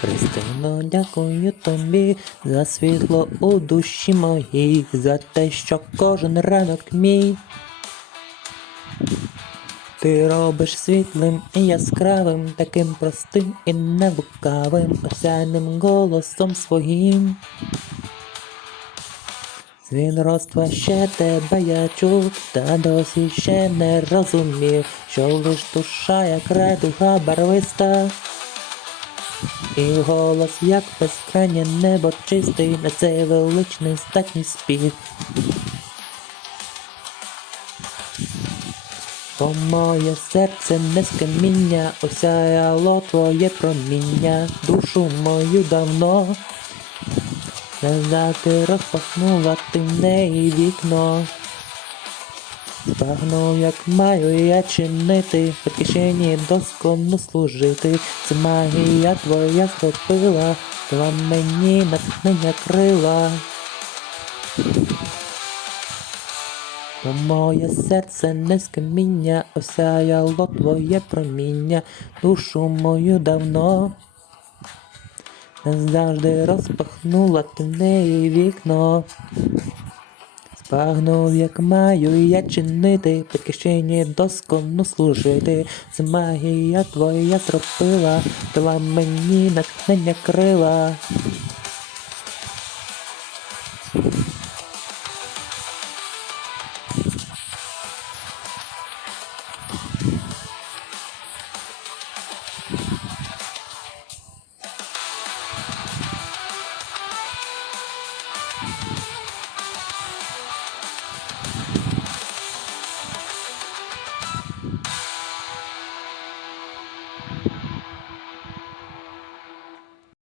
Христино, дякую тобі за світло у душі моїй, за те, що кожен ранок мій. Ти робиш світлим і яскравим, таким простим і нелукавим, осяйним голосом своїм. Звінродства ще тебе я чув, та досі ще не розумів, що лиш душа, як радуга барвиста. І голос, як безкрайнє небо чистий, на цей величний статній спів. Бо моє серце не з каміння, осяяло твоє проміння, душу мою давно. Назад розпахнула ти в неї вікно. Збагнув, як маю я чинити, в кишені доскону служити. Це магія твоя зробила, дала мені натхнення крила. Бо моє серце не з осяяло твоє проміння, душу мою давно. Завжди розпахнула ти неї вікно. Спагнув, як маю я чинити, батьківщині доскону служити. Це магія твоя зробила, дала мені натхнення крила. Thank you.